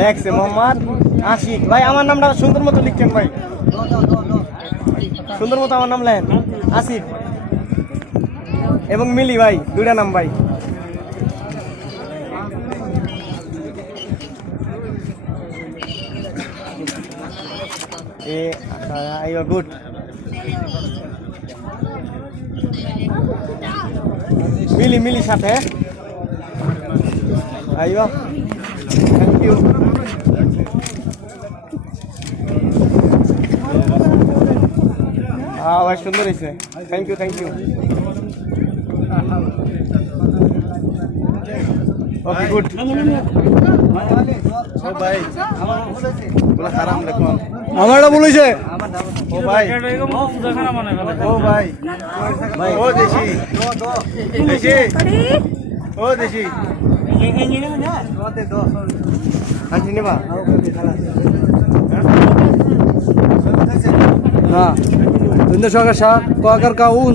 Next Mohammad Ashiq. ভাই, আমার নামটা সুন্দর মতো লিখছেন, ভাই। সুন্দর মতো আমার নাম লেন আসিফ এবং মিলি, ভাই, দুইটা নাম, ভাই। এ আইও গুড। মিলি মিলি সাথে। আইও। থ্যাংক ইউ ভাই সুন্দর হয়েছে। Thank you thank you okay good ও ভাই বলা হারাম দেখুন আমারটা বলেছে। ও ভাই। ও ভাই। ভাই। ও দেশি। দেশি। ও দেশি। হাজি নেবা? না। Bunda shoga shak, kokar ka un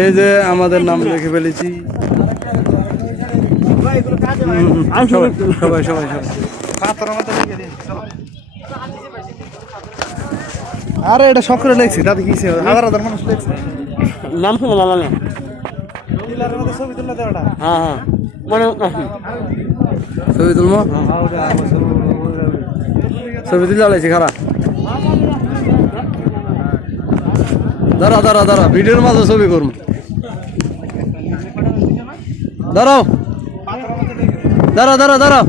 এই যে আমাদের নাম লিখে ফেলেছি। সবাই সবাই সবাই আরে এটা শখরে লেখছি তাতে কি হাজার হাজার মানুষ লেখছে। নাম শুনে ভালো না ছবি দেওয়াটা। হ্যাঁ হ্যাঁ। মানে ছবি তুলবো? ছবি তুলে খারাপ দাঁড়া দাঁড়া দাঁড়া ভিডিওর মাঝে ছবি করুন। দাঁড়াও। দাঁড়া দাঁড়া দাঁড়াও।